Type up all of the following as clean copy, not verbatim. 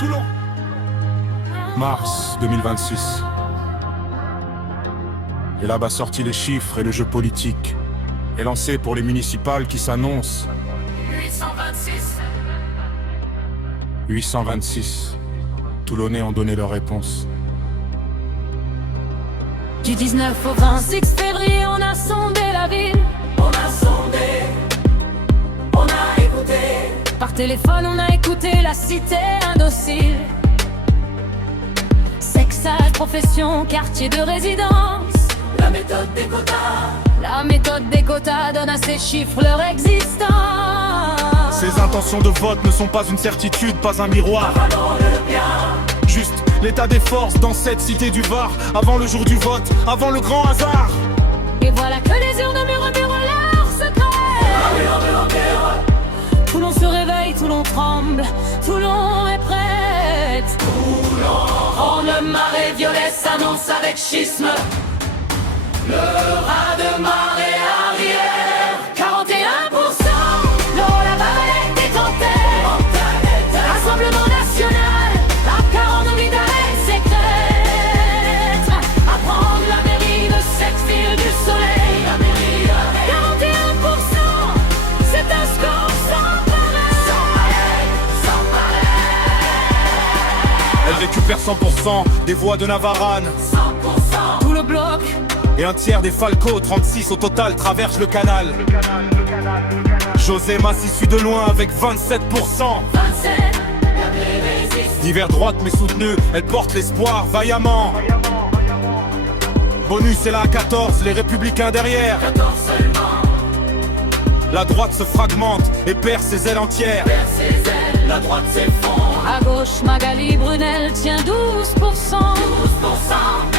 Toulon. Mars 2026. Et là-bas sorti les chiffres et le jeu politique est lancé pour les municipales qui s'annoncent. 826. Toulonnais ont donné leur réponse. Du 19 au 26 février, on a sondé la ville. On a sondé, on a écouté. Par téléphone, on a écouté la cité indocile. Sexe, âge, profession, quartier de résidence. La méthode des quotas. La méthode des quotas donne à ces chiffres leur existence. Ces intentions de vote ne sont pas une certitude, pas un miroir. Avant le bien. Juste l'état des forces dans cette cité du Var. Avant le jour du vote, avant le grand hasard. Et voilà que les urnes murmurent leurs secrets. Toulon se réveille, Toulon tremble, Toulon est prête. Toulon, le marée violet s'annonce avec schisme. Le raz de marée arrière. 41%, l'eau la valette est en terre. Rassemblement national, la 40 oublie d'arrêt secrète. À prendre la mairie de cette ville du soleil. 41%, c'est un score sans pareil. Elle récupère 100% des voix de Navarane. 100%. Tout le bloc. Et un tiers des Falco, 36 au total, traversent le canal. José Massy suit de loin avec 27%. 27, Divers droite mais soutenue, elle porte l'espoir vaillamment. Bonus est là à 14, les républicains derrière. 14 seulement. La droite se fragmente et perd ses ailes entières. Vers ses ailes, la droite s'effondre. à gauche, Magali Brunel tient 12%. 12%,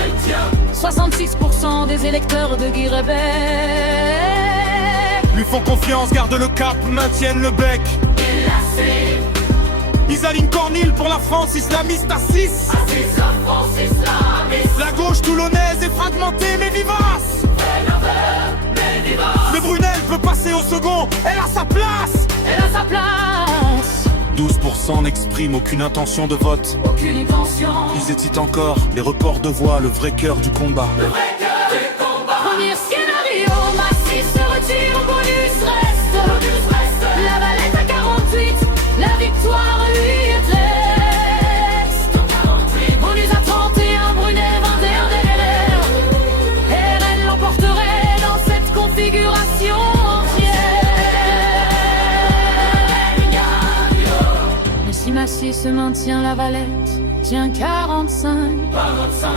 elle tient. 66% des électeurs de Guirébet Lui font confiance, gardent le cap, maintiennent le bec. Ils alignent Cornille pour la France islamiste à 6. Assise la France islamiste. La gauche toulonnaise est fragmentée mais vivace. Mais Brunel peut passer au second, elle a sa place. Elle a sa place. 12% n'expriment aucune intention de vote. Aucune intention. Ils hésitent encore, les reports de voix, le vrai cœur du combat. Le vrai cœur du combat. Premier scénario, Massy se retire, bonus reste. Bonus reste. La Valette à 48, la victoire lui est reste. 48. Bonus à 31, Brunel 21 DLR. RN l'emporterait dans cette configuration entière. Mais si Massy se maintient, la Valette tient 45. 45.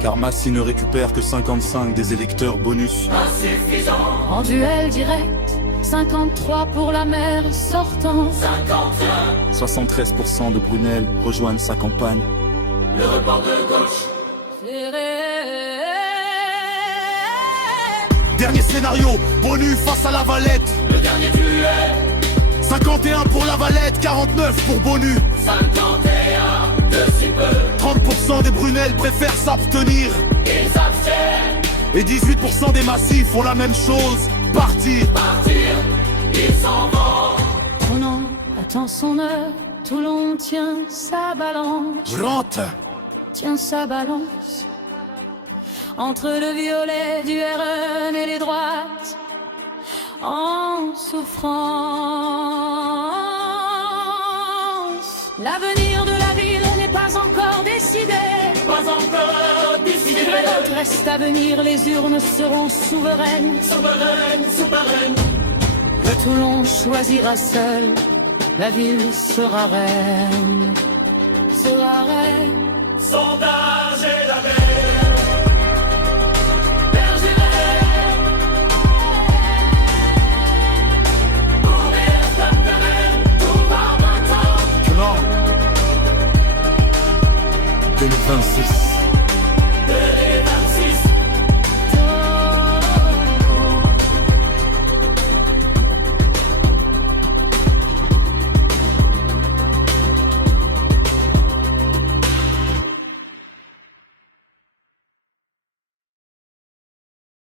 Car Massy ne récupère que 55 des électeurs bonus. Insuffisant. En duel direct, 53 pour la maire sortant. 51. 73% de Brunel rejoignent sa campagne. Le report de gauche. Dernier scénario, bonus face à la Valette. Le dernier duel. 51 pour la Valette, 49 pour bonus. 51. De si peu. 30% des Brunel préfèrent s'abstenir. Ils s'abstiennent. Et 18% des Massy font la même chose, partir. Partir. Ils s'en vont. Toulon attend son heure, Toulon tient sa balance. Je rentre. Tient sa balance. Entre le violet du RN et les droites, en souffrance. L'avenir de la ville n'est pas encore décidé. Pas encore décidé. Le reste à venir, les urnes seront souveraines. Souveraine, souveraine. Le Toulon choisira seul, la ville sera reine. Sera reine. Sondage